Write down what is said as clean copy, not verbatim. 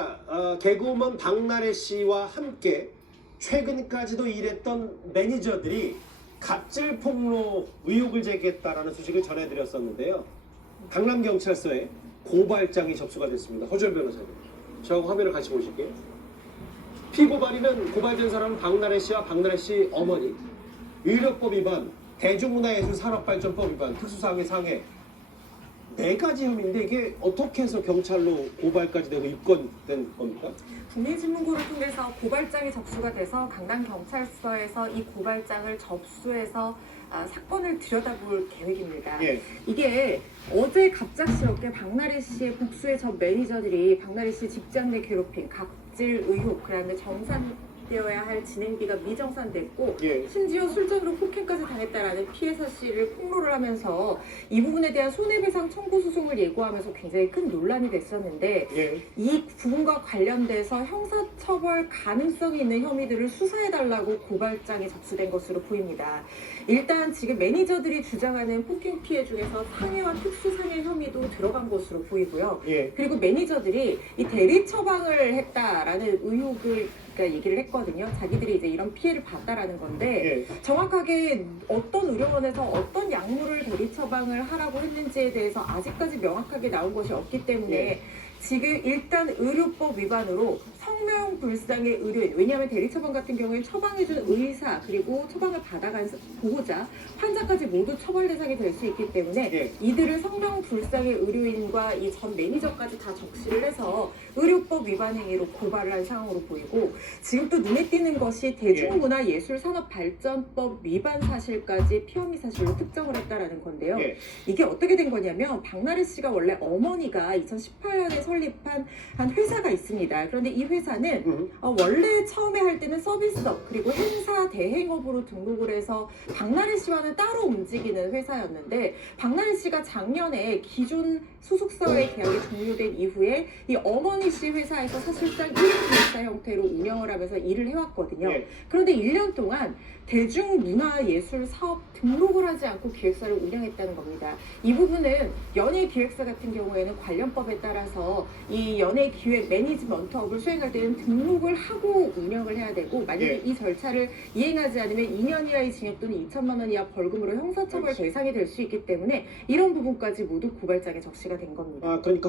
그러니까 개그우먼 박나래 씨와 함께 최근까지도 일했던 매니저들이 갑질 폭로 의혹을 제기했다라는 소식을 전해드렸었는데요. 강남경찰서에 고발장이 접수가 됐습니다. 허주열 변호사님, 저하고 화면을 같이 보실게요. 피고발인은 고발된 사람은 박나래 씨와 박나래 씨 어머니, 의료법 위반, 대중문화예술산업발전법 위반, 특수상해 상해, 4가지 혐의인데 이게 어떻게 해서 경찰로 고발까지 되고 입건된 겁니까? 국민신문고를 통해서 고발장이 접수가 돼서 강남경찰서에서 이 고발장을 접수해서 사건을 들여다볼 계획입니다. 예. 이게 어제 갑작스럽게 박나래 씨의 복수의 전 매니저들이 박나래 씨 직장 내 괴롭힘, 갑질 의혹, 그다음에 정산되어야 할 진행비가 미정산됐고 예. 심지어 술잔으로 폭행까지 당했다라는 피해 사실을 폭로를 하면서 이 부분에 대한 손해배상 청구 소송을 예고하면서 굉장히 큰 논란이 됐었는데 예. 이 부분과 관련돼서 형사처벌 가능성이 있는 혐의들을 수사해달라고 고발장이 접수된 것으로 보입니다. 일단 지금 매니저들이 주장하는 폭행 피해 중에서 상해와 특수상해 혐의도 들어간 것으로 보이고요. 예. 그리고 매니저들이 이 대리 처방을 했다라는 의혹을 얘기를 했거든요. 자기들이 이제 이런 피해를 봤다라는 건데 예. 정확하게 어떤 의료원에서 어떤 약물을 대리 처방을 하라고 했는지에 대해서 아직까지 명확하게 나온 것이 없기 때문에 예. 지금 일단 의료법 위반으로 성명불상의 의료인, 왜냐하면 대리처방 같은 경우에는 처방해준 의사 그리고 처방을 받아간 보호자, 환자까지 모두 처벌 대상이 될 수 있기 때문에 예. 이들을 성명불상의 의료인과 이 전 매니저까지 다 적시를 해서 의료법 위반 행위로 고발을 한 상황으로 보이고, 지금 또 눈에 띄는 것이 대중문화예술산업발전법 위반 사실까지 피혐의 사실로 특정을 했다라는 건데요. 예. 이게 어떻게 된 거냐면 박나래 씨가 원래 어머니가 2018년에 설립한 한 회사가 있습니다. 그런데 이 회사는 원래 처음에 할 때는 서비스업 그리고 행사 대행업으로 등록을 해서 박나래 씨와는 따로 움직이는 회사였는데, 박나래 씨가 작년에 기존 소속사와의 계약이 종료된 이후에 이 어머니 씨 회사에서 사실상 1인 기획사 형태로 운영을 하면서 일을 해왔거든요. 예. 그런데 1년 동안 대중문화예술사업 등록을 하지 않고 기획사를 운영했다는 겁니다. 이 부분은 연예기획사 같은 경우에는 관련법에 따라서 이 연예기획 매니지먼트업을 수행할 때는 등록을 하고 운영을 해야 되고, 만약에 예. 이 절차를 이행하지 않으면 2년 이하의 징역 또는 2천만 원 이하 벌금으로 형사처벌 그렇지. 대상이 될 수 있기 때문에 이런 부분까지 모두 고발장에 적시가 된 겁니다. 그러니까